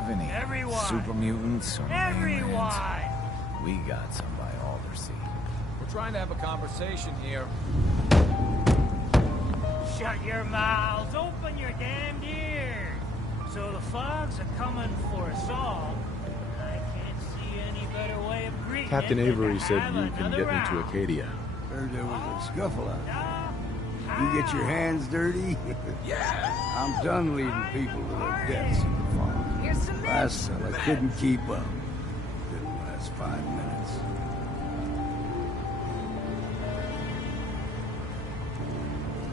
have any super mutants or Everyone! mainlands? We got some by Aldersea. We're trying to have a conversation here. Shut your mouths, open your damned ears. So the fogs are coming for us all. I can't see any better way of greeting Captain it than Avery to said have you can another get me to round. Acadia. Heard there was a scuffle out there. You get your hands dirty? Yeah! I'm done leading people to their deaths in the fog. Here's some Last time I couldn't keep up. Didn't last 5 minutes.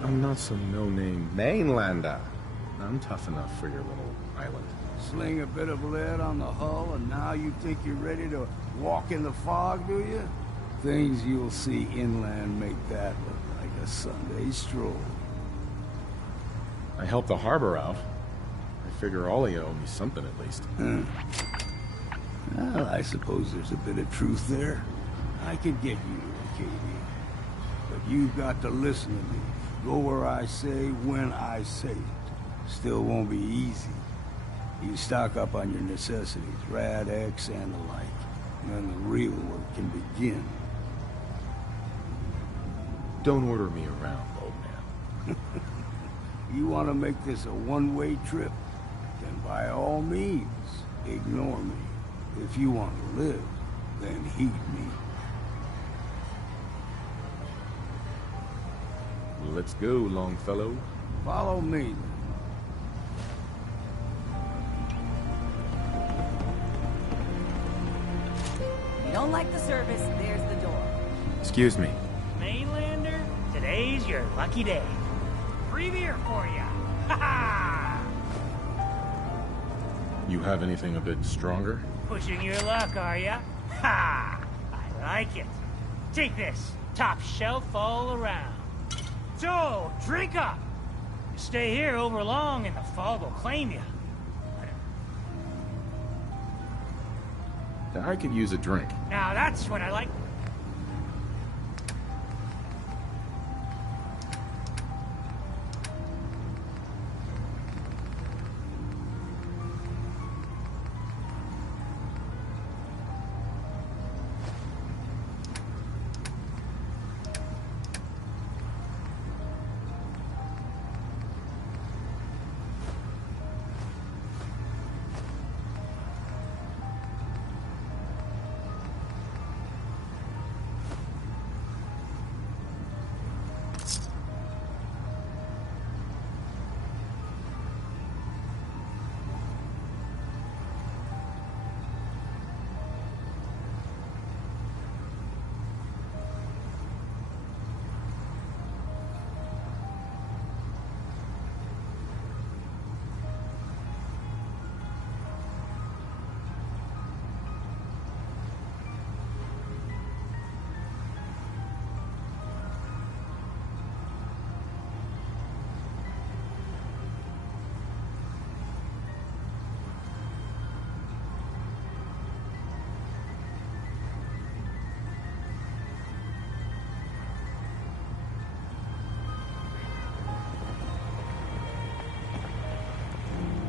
I'm not some no-name mainlander. I'm tough enough for your little island. Sling a bit of lead on the hull, and now you think you're ready to walk in the fog, do you? Things you'll see inland make that look like a Sunday stroll. I helped the harbor out. I figure all of you owe me something at least. Well, I suppose there's a bit of truth there. I could get you to Acadia. But you've got to listen to me. Go where I say, when I say it. Still won't be easy. You stock up on your necessities, Rad X and the like. And then the real work can begin. Don't order me around, old man. You want to make this a one-way trip? Then by all means, ignore me. If you want to live, then heed me. Let's go, Longfellow. Follow me, then. You don't like the service, there's the door. Excuse me. Mainlander, today's your lucky day. Free beer for ya. Ha ha! You have anything a bit stronger? Pushing your luck, are ya? Ha! I like it. Take this. Top shelf all around. So, drink up. You stay here over long and the fog will claim you. I could use a drink. Now that's what I like.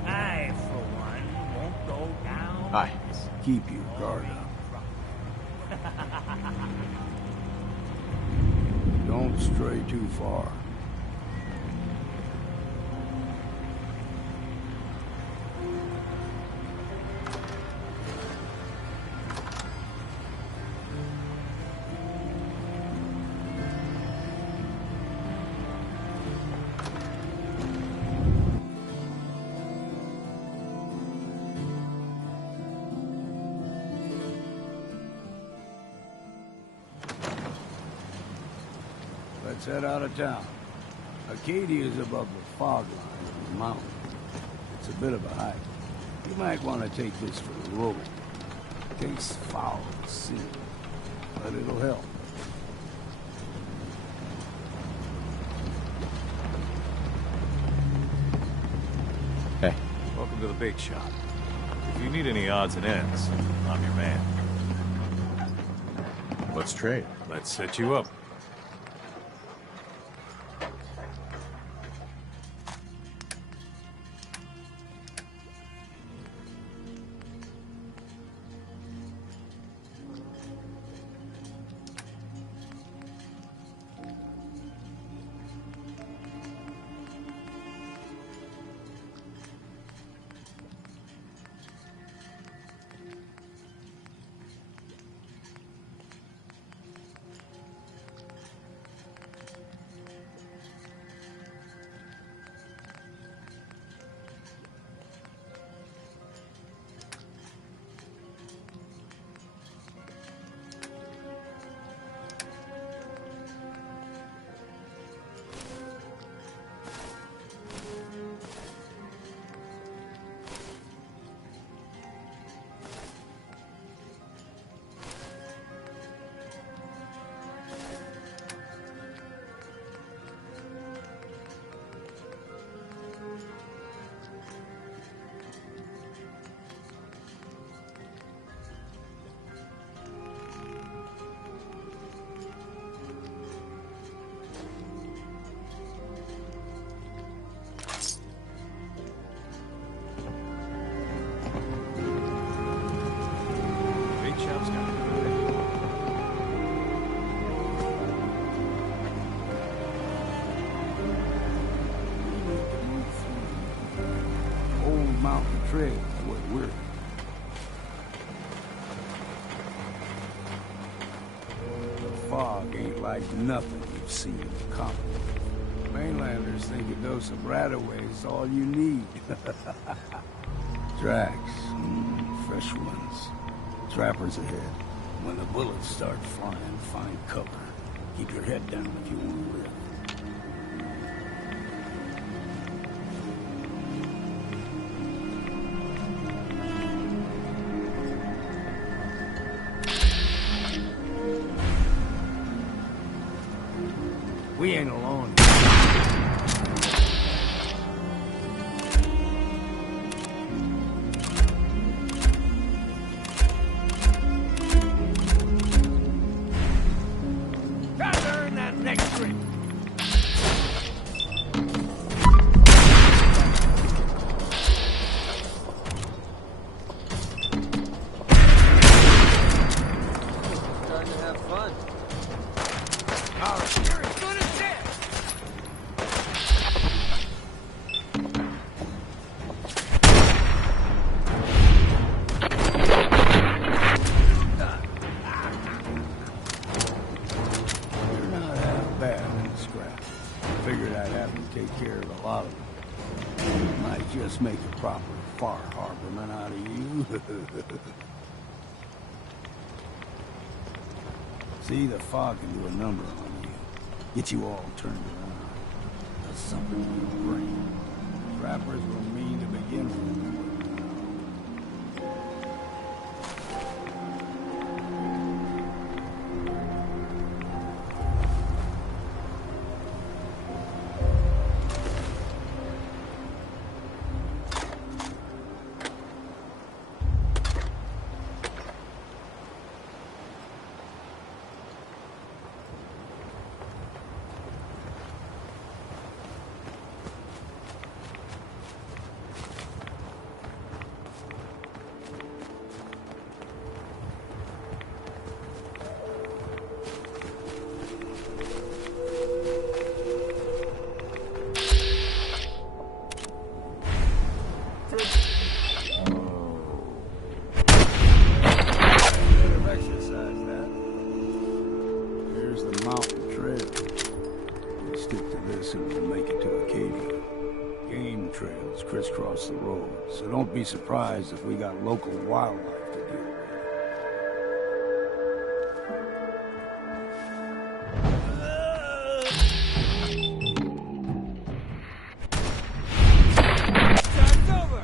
I, for one, won't go down. Hi. Keep your guard up. Don't stray too far. Let's head out of town. Acadia is above the fog line of the mountain. It's a bit of a hike. You might want to take this for the road. Tastes foul to see, but it'll help. Hey. Welcome to the bait shop. If you need any odds and ends, I'm your man. Let's trade. Let's set you up. trail where we're. The fog ain't like nothing you've seen in the comic. Mainlanders think a dose of Radaway is all you need. Tracks, fresh ones. Trappers ahead. When the bullets start flying, find cover. Keep your head down if you want to live. We ain't alone. Gotta earn that next drink. Starting to have fun. All right, you're as good as dead. You're not half bad in the scrap. Figured I'd have to take care of a lot of them. Might just make a proper Far Harborman out of you. See, the fog can do a number on you. Get you all turned around. Does something to your brain. Trappers were mean to begin with. Crisscross the road, so don't be surprised if we got local wildlife to deal with. Time's over!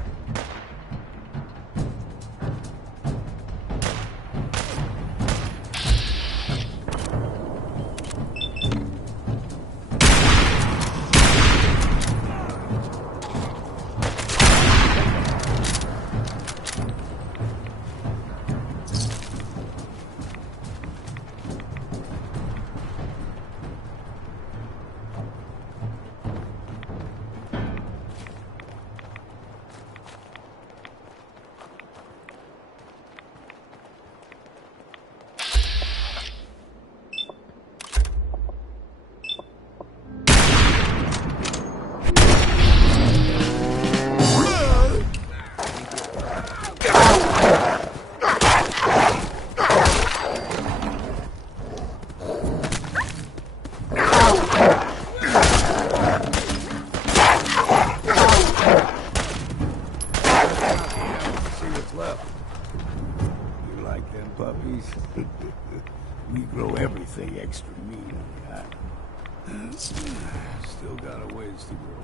We grow everything extra mean on the island. Still got a ways to grow.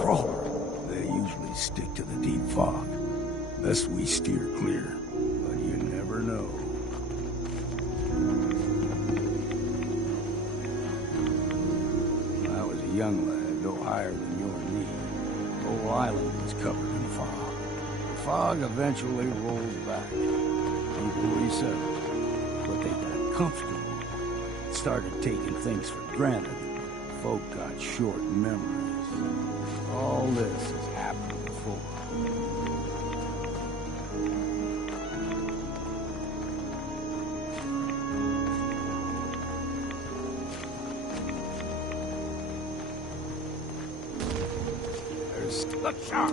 Crawler, they usually stick to the deep fog. Best we steer clear, but you never know. Young lad, no higher than your knee. The whole island was covered in fog. The fog eventually rolled back. People resettled, but they got comfortable. Started taking things for granted. Folk got short memories. All this has happened before. this. Let's shot.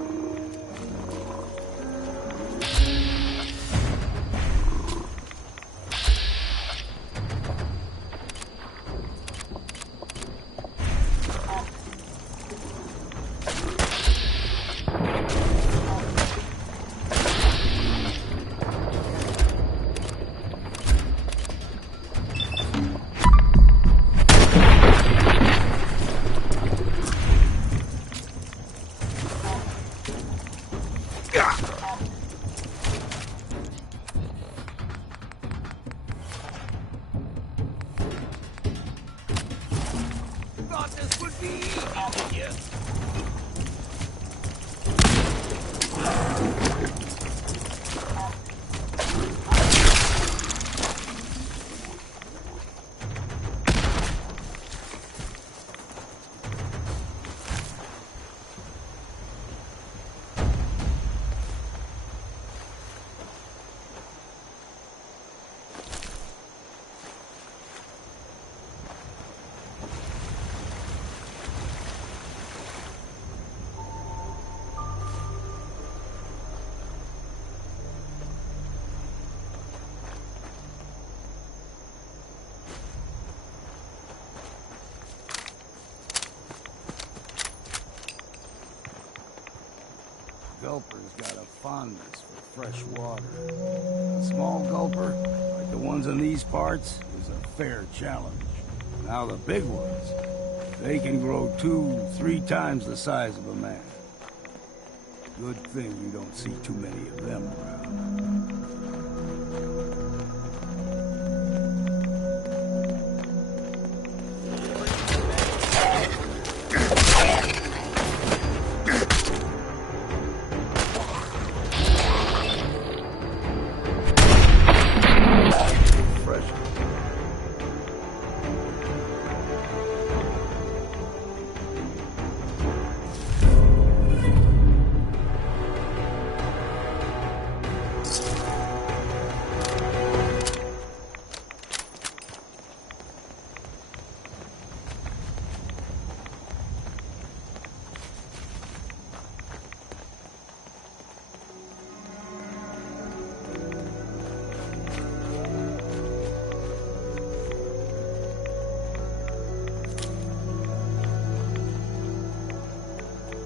Thought this would be easy, did you? Gulper's got a fondness for fresh water. A small gulper, like the ones in these parts, is a fair challenge. Now the big ones, they can grow 2-3 times the size of a man. Good thing you don't see too many of them around. Fresh.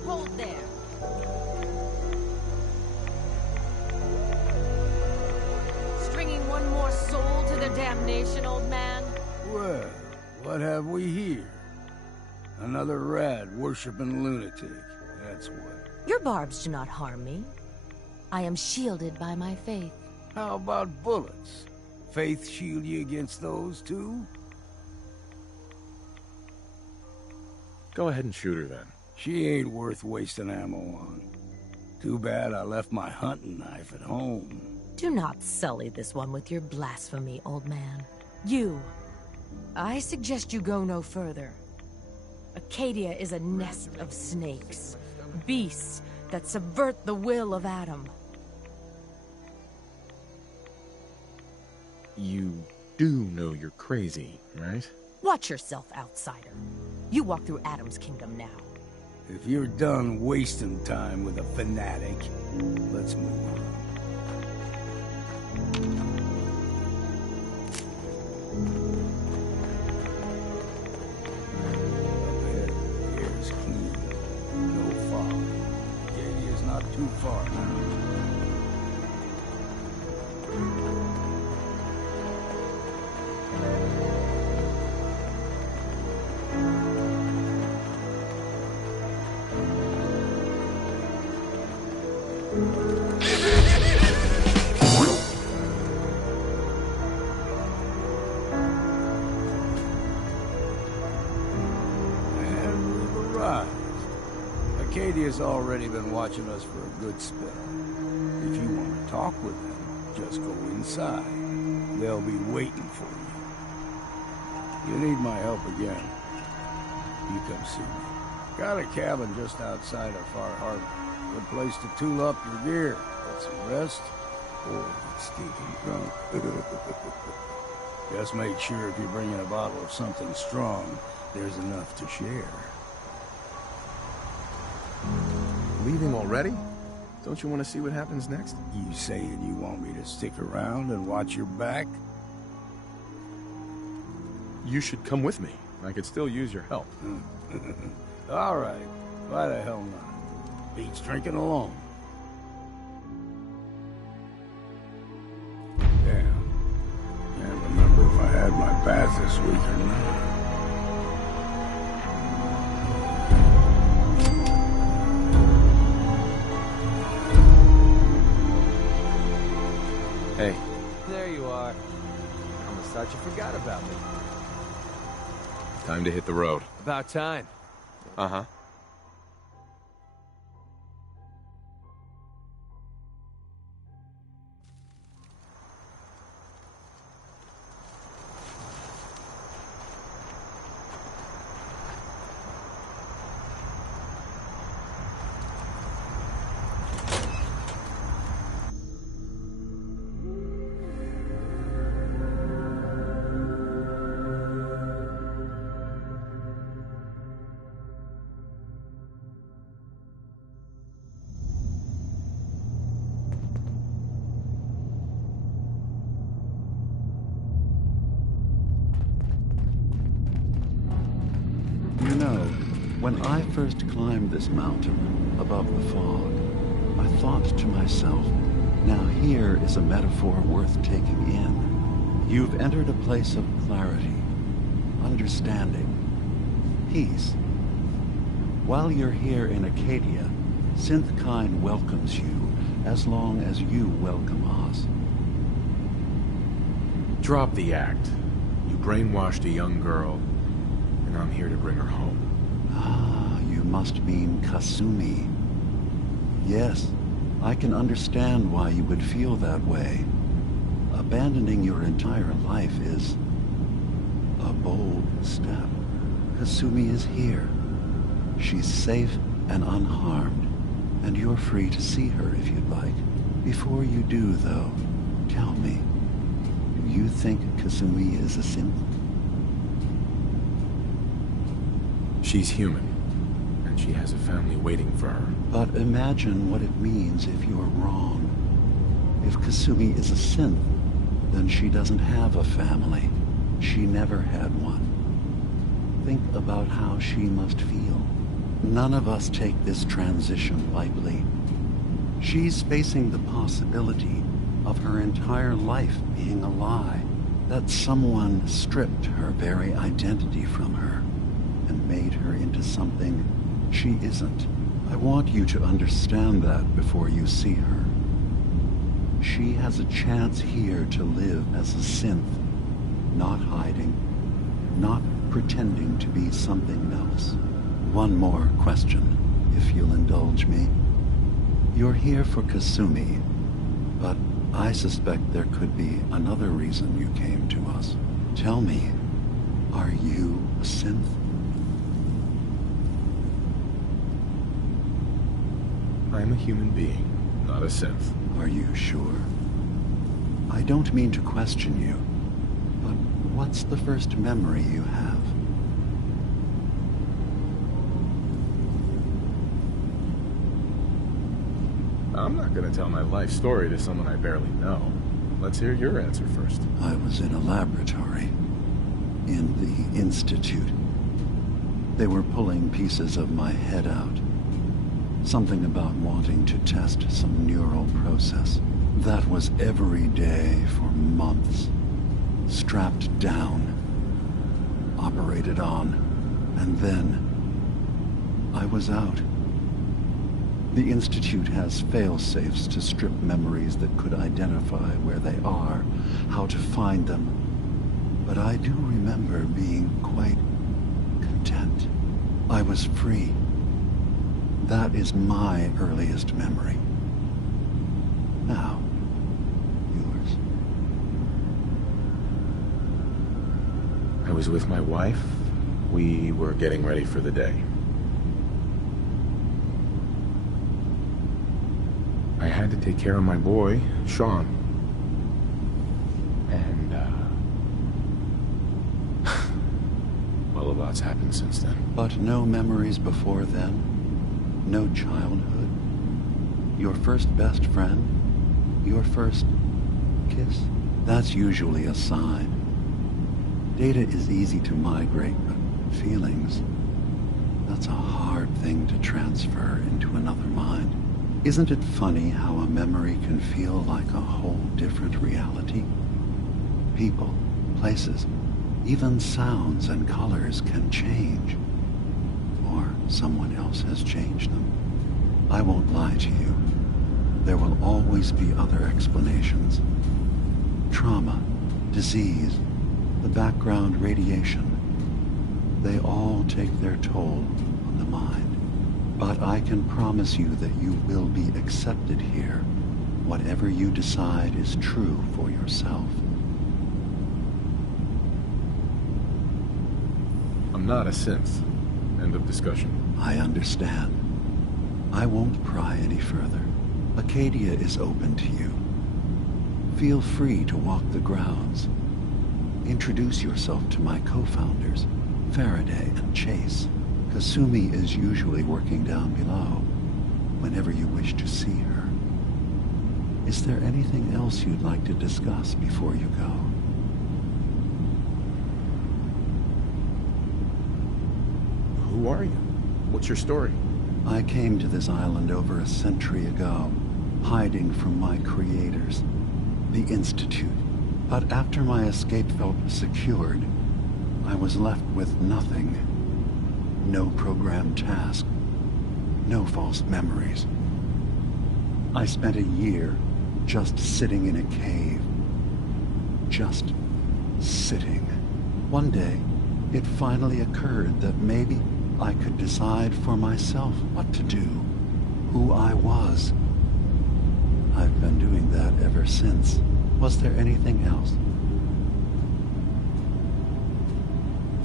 Hold there. Stringing one more soul to their damnation, old man? Well, what have we here? Another rad worshipping lunatic. That's what. Your barbs do not harm me. I am shielded by my faith. How about bullets? Faith shield you against those too? Go ahead and shoot her then. She ain't worth wasting ammo on. Too bad I left my hunting knife at home. Do not sully this one with your blasphemy, old man. You. I suggest you go no further. Acadia is a nest of snakes. Beasts that subvert the will of Adam. You do know you're crazy, right? Watch yourself, outsider. You walk through Adam's kingdom now. If you're done wasting time with a fanatic, let's move on. Up ahead, the air's clean. No fog. Acadia's not too far now. And we've arrived. Acadia's already been watching us for a good spell. If you want to talk with them, just go inside. They'll be waiting for you. You need my help again, you come see me. Got a cabin just outside of Far Harbor. Good place to tool up your gear, get some rest, or get stinking drunk. Just make sure if you're bringing a bottle of something strong, there's enough to share. leaving already? Don't you want to see what happens next? You saying you want me to stick around and watch your back? You should come with me. I could still use your help. All right. Why the hell not? Beats drinking alone. Damn. Can't remember if I had my bath this week or not. Hey. There you are. Almost thought you forgot about me. Time to hit the road. About time. Uh-huh. You know, when I first climbed this mountain above the fog, I thought to myself, now here is a metaphor worth taking in. You've entered a place of clarity, understanding, peace. While you're here in Acadia, Synthkind welcomes you as long as you welcome us. Drop the act. You brainwashed a young girl, and I'm here to bring her home. Ah, you must mean Kasumi. Yes, I can understand why you would feel that way. Abandoning your entire life is a bold step. Kasumi is here. She's safe and unharmed, and you're free to see her if you'd like. Before you do, though, tell me, do you think Kasumi is a synth? She's human, and she has a family waiting for her. But imagine what it means if you're wrong. If Kasumi is a synth, then she doesn't have a family. She never had one. Think about how she must feel. None of us take this transition lightly. She's facing the possibility of her entire life being a lie, that someone stripped her very identity from her and made her into something she isn't. I want you to understand that before you see her. She has a chance here to live as a synth, not hiding, not pretending to be something else. One more question, if you'll indulge me. You're here for Kasumi, but I suspect there could be another reason you came to us. Tell me, are you a synth? I'm a human being, not a synth. Are you sure? I don't mean to question you, but what's the first memory you have? I'm not gonna tell my life story to someone I barely know. Let's hear your answer first. I was in a laboratory, in the Institute. They were pulling pieces of my head out. Something about wanting to test some neural process. That was every day for months. Strapped down, operated on, and then I was out. The Institute has fail-safes to strip memories that could identify where they are, how to find them. But I do remember being quite content. I was free. That is my earliest memory. Now, yours. I was with my wife. We were getting ready for the day. I had to take care of my boy, Sean. And, well, a lot's happened since then. But no memories before then? No childhood? Your first best friend? Your first kiss? That's usually a sign. Data is easy to migrate, but feelings, that's a hard thing to transfer into another mind. Isn't it funny how a memory can feel like a whole different reality? People, places, even sounds and colors can change. Or someone else has changed them. I won't lie to you. There will always be other explanations. Trauma, disease, the background radiation. They all take their toll on the mind. But I can promise you that you will be accepted here. Whatever you decide is true for yourself. I'm not a synth. End of discussion. I understand. I won't pry any further. Acadia is open to you. Feel free to walk the grounds. Introduce yourself to my co-founders, Faraday and Chase. Kasumi is usually working down below, whenever you wish to see her. Is there anything else you'd like to discuss before you go? Who are you? What's your story? I came to this island over a century ago, hiding from my creators, the Institute. But after my escape felt secured, I was left with nothing. No programmed task. No false memories. I spent a year just sitting in a cave. Just sitting. One day, it finally occurred that maybe I could decide for myself what to do, who I was. I've been doing that ever since. Was there anything else?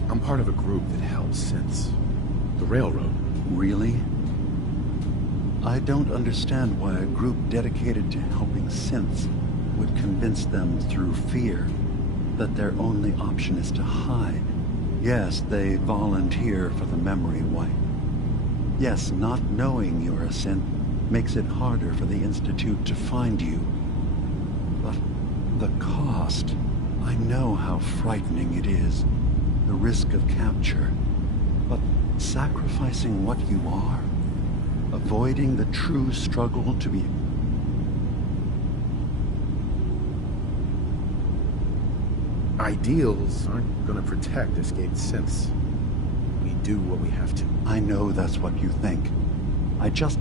I'm part of a group that helps synths. The Railroad. Really? I don't understand why a group dedicated to helping synths would convince them through fear that their only option is to hide. Yes, they volunteer for the memory wipe. Yes, not knowing you're a synth makes it harder for the Institute to find you. But the cost, I know how frightening it is. The risk of capture. But sacrificing what you are, avoiding the true struggle to be... Ideals aren't gonna protect escaped synths. We do what we have to. I know that's what you think. I just...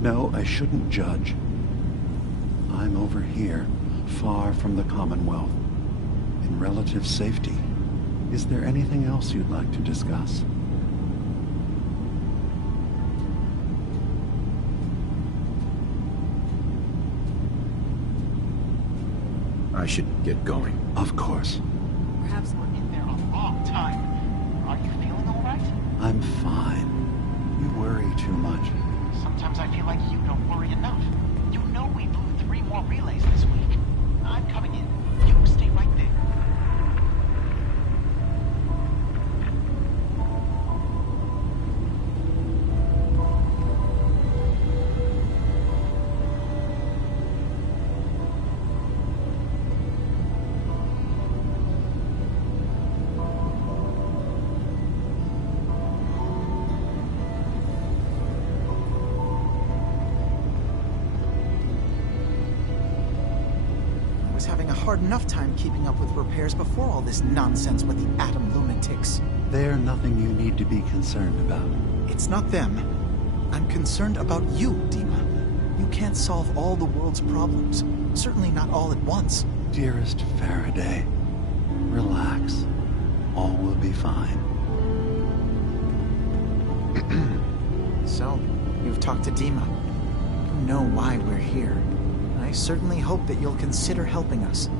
No, I shouldn't judge. I'm over here, far from the Commonwealth, in relative safety. Is there anything else you'd like to discuss? I should get going. Of course. Perhaps we're in there a long time. Are you feeling all right? I'm fine. You worry too much. Sometimes I feel like you don't worry enough. You know we blew 3 more relays this week. I'm coming in. You stay right there. Having a hard enough time keeping up with repairs before all this nonsense with the atom lunatics. They're nothing you need to be concerned about. It's not them. I'm concerned about you, Dima. You can't solve all the world's problems. Certainly not all at once. Dearest Faraday, relax. All will be fine. So, you've talked to Dima. You know why we're here. I certainly hope that you'll consider helping us.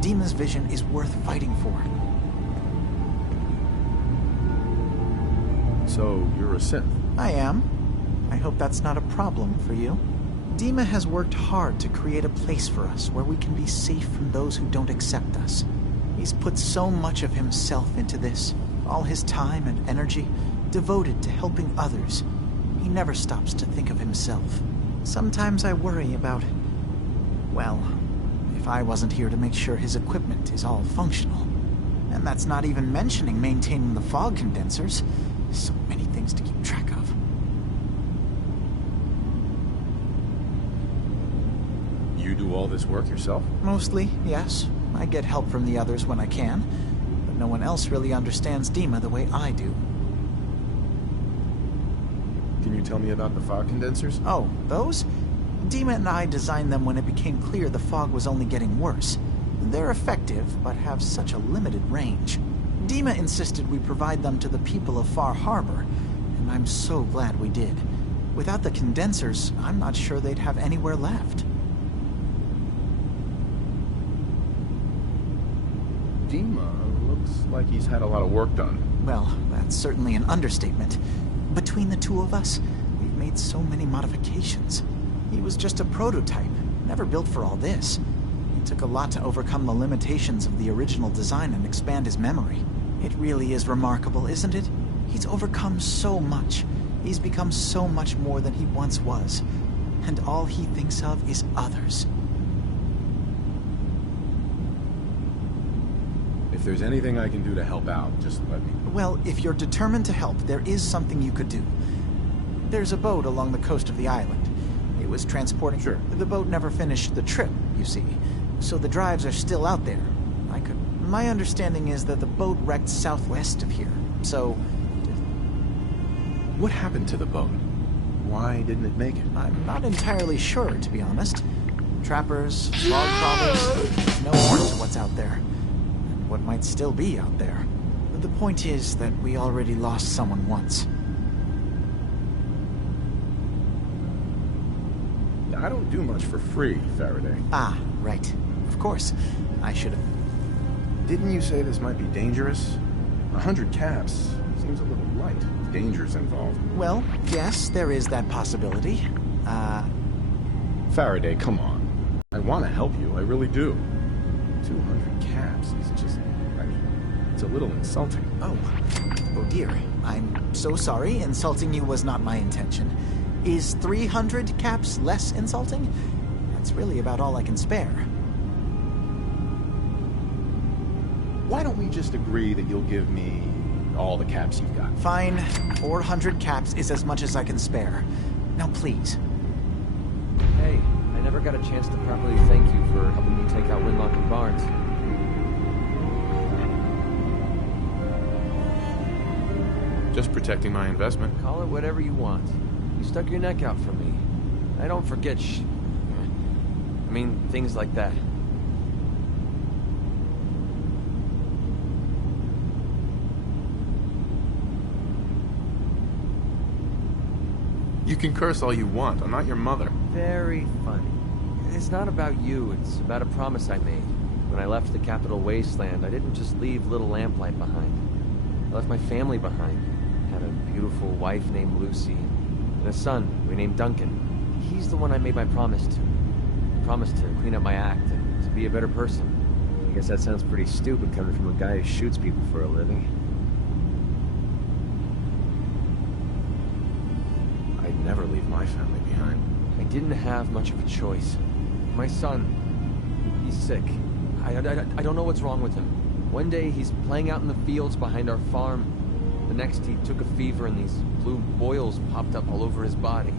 Dima's vision is worth fighting for. So, you're a synth? I am. I hope that's not a problem for you. Dima has worked hard to create a place for us where we can be safe from those who don't accept us. He's put so much of himself into this, all his time and energy devoted to helping others. He never stops to think of himself. Sometimes I worry about... well, if I wasn't here to make sure his equipment is all functional. And that's not even mentioning maintaining the fog condensers. So many things to keep track of. You do all this work yourself? Mostly, yes. I get help from the others when I can. But no one else really understands Dima the way I do. Can you tell me about the fog condensers? Oh, those? Dima and I designed them when it became clear the fog was only getting worse. They're effective, but have such a limited range. Dima insisted we provide them to the people of Far Harbor, and I'm so glad we did. Without the condensers, I'm not sure they'd have anywhere left. Dima looks like he's had a lot of work done. Well, that's certainly an understatement. Between the two of us, we've made so many modifications. He was just a prototype, never built for all this. It took a lot to overcome the limitations of the original design and expand his memory. It really is remarkable, isn't it? He's overcome so much. He's become so much more than he once was. And all he thinks of is others. If there's anything I can do to help out, just let me... Well, if you're determined to help, there is something you could do. There's a boat along the coast of the island. It was transporting... Sure. The boat never finished the trip, you see. So the drives are still out there. My understanding is that the boat wrecked southwest of here. So... What happened to the boat? Why didn't it make it? I'm not entirely sure, to be honest. Trappers, log crawlers, there's no more to what's out there. And what might still be out there. But the point is that we already lost someone once. I don't do much for free, Faraday. Ah, right. Of course. I should have... Didn't you say this might be dangerous? 100 caps seems a little light. Dangers involved. Well, yes, there is that possibility. Faraday, come on. I want to help you, I really do. 200 caps is just... I mean, it's a little insulting. Oh dear. I'm so sorry. Insulting you was not my intention. Is 300 caps less insulting? That's really about all I can spare. Why don't we just agree that you'll give me all the caps you've got? Fine. 400 caps is as much as I can spare. Now, please. Hey, I never got a chance to properly thank you for helping me take out Winlock and Barnes. Just protecting my investment. Call it whatever you want. You stuck your neck out for me. I don't forget I mean, things like that. You can curse all you want. I'm not your mother. Very funny. It's not about you. It's about a promise I made. When I left the Capital Wasteland, I didn't just leave Little Lamplight behind. I left my family behind. Had a beautiful wife named Lucy, and a son we named Duncan. He's the one I made my promise to. I promised to clean up my act and to be a better person. I guess that sounds pretty stupid coming from a guy who shoots people for a living. I'd never leave my family behind. I didn't have much of a choice. My son, he's sick. I don't know what's wrong with him. One day he's playing out in the fields behind our farm. The next he took a fever and these blue boils popped up all over his body.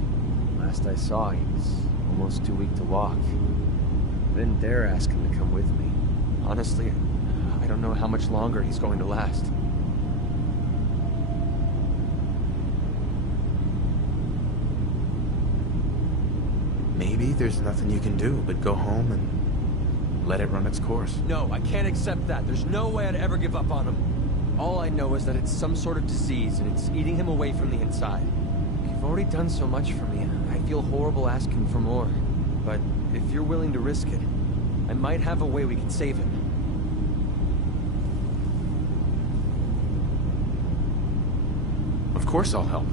Last I saw, he was almost too weak to walk. I didn't dare ask him to come with me. Honestly, I don't know how much longer he's going to last. Maybe there's nothing you can do but go home and let it run its course. No, I can't accept that. There's no way I'd ever give up on him. All I know is that it's some sort of disease, and it's eating him away from the inside. You've already done so much for me. I feel horrible asking for more. But if you're willing to risk it, I might have a way we can save him. Of course I'll help.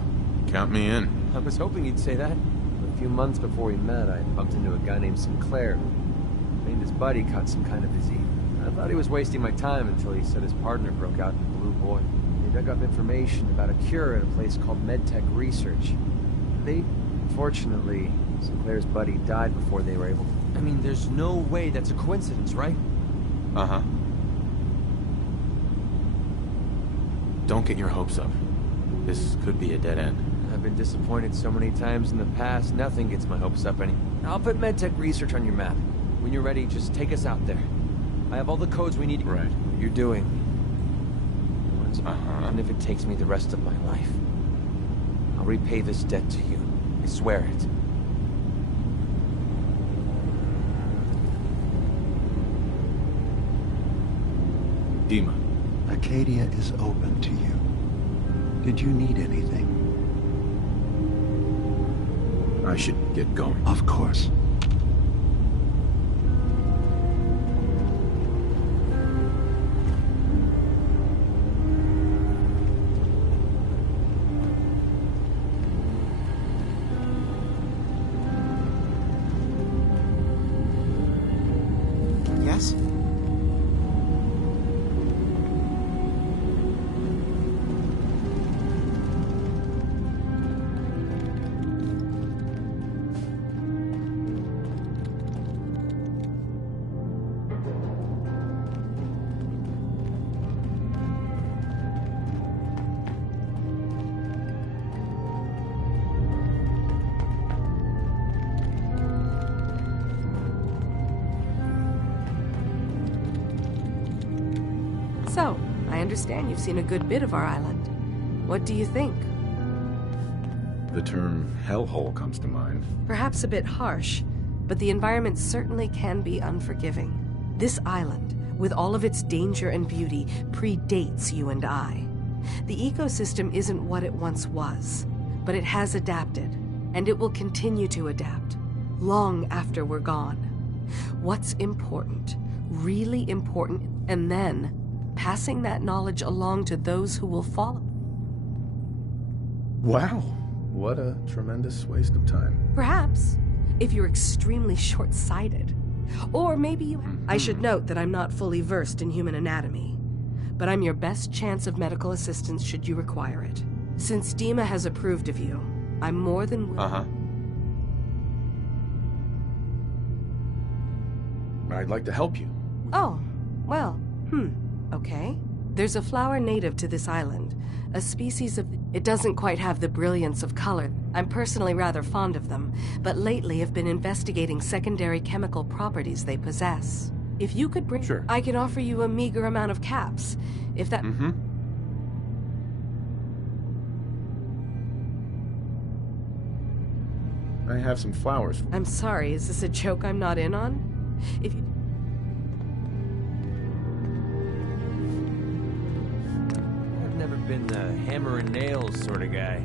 Count me in. I was hoping you'd say that. A few months before we met, I bumped into a guy named Sinclair who claimed his buddy caught some kind of disease. I thought he was wasting my time until he said his partner broke out in Blue Boy. They dug up information about a cure at a place called MedTech Research. Fortunately, Sinclair's buddy died before they were able to... I mean, there's no way that's a coincidence, right? Uh-huh. Don't get your hopes up. This could be a dead end. I've been disappointed so many times in the past, nothing gets my hopes up any. I'll put MedTech research on your map. When you're ready, just take us out there. I have all the codes we need. Right. What you're doing. Even if it takes me the rest of my life. I'll repay this debt to you. I swear it. Dima. Acadia is open to you. Did you need anything? I should get going. Of course. Yes? So, I understand you've seen a good bit of our island. What do you think? The term hellhole comes to mind. Perhaps a bit harsh, but the environment certainly can be unforgiving. This island, with all of its danger and beauty, predates you and I. The ecosystem isn't what it once was, but it has adapted, and it will continue to adapt, long after we're gone. What's important, really important, and then passing that knowledge along to those who will follow. Wow. What a tremendous waste of time. Perhaps, if you're extremely short-sighted. Or maybe you... I should note that I'm not fully versed in human anatomy, but I'm your best chance of medical assistance should you require it. Since Dima has approved of you, I'm more than willing... I'd like to help you. Oh, well, okay. There's a flower native to this island, a species of... It doesn't quite have the brilliance of color. I'm personally rather fond of them, but lately have been investigating secondary chemical properties they possess. If you could bring... Sure. I can offer you a meager amount of caps, if that... I have some flowers. I'm sorry, is this a joke I'm not in on? If you... I've never been the hammer and nails sort of guy.